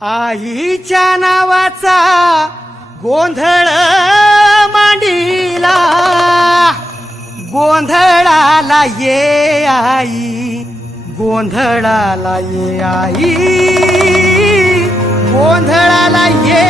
आईच्या नावाचा गोंधळ मांडीला, गोंधळाला ये आई, गोंधळाला ये आई, गोंधळाला ये.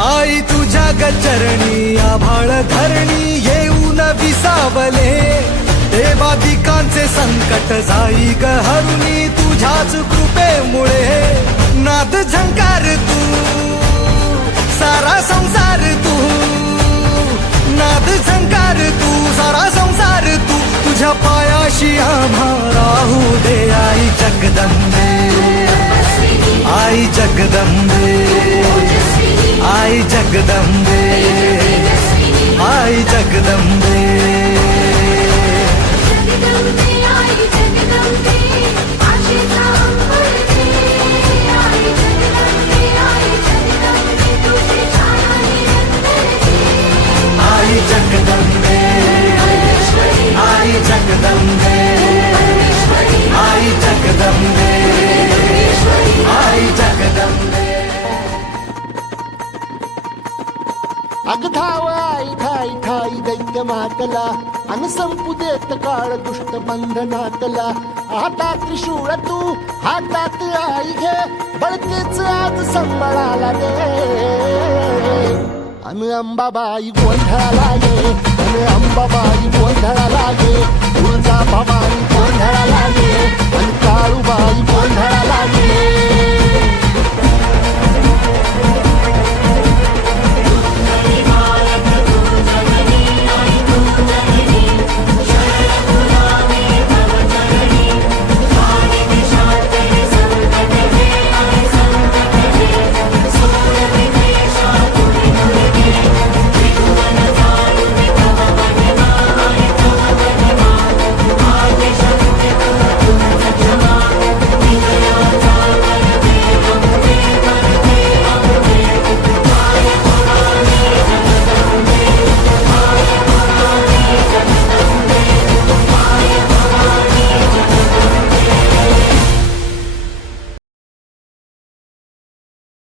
आई तुझ्या गचरणी आभाळ धरणी येऊन विसावले, देवादिकांचे संकट जाई ग हरुणी तुझ्याच कृपेमुळे. नाद झंकार तू सारा संसार तू, नाद झंकार तू सारा संसार तू, तुझ्या पायाशी आम्हा राहू दे आई जगदंबे, आई जगदंबे, आई जगदंबे, आई जगदंबे. आई जगदंबे, आई जगदंबे, आई जगदंबे, आई जगदंबे. अग धाव आई ठाई ठाई दैत्य मातला, अन संपू देत काळ दुष्ट बंधनातला. हातात त्रिशूळ तू हातात आई घे, बळतेच आज संबळाला दे. अन अंबाबाई गोंधळाला ये, अन अंबाबाई गोंधळाला ये. तुळजा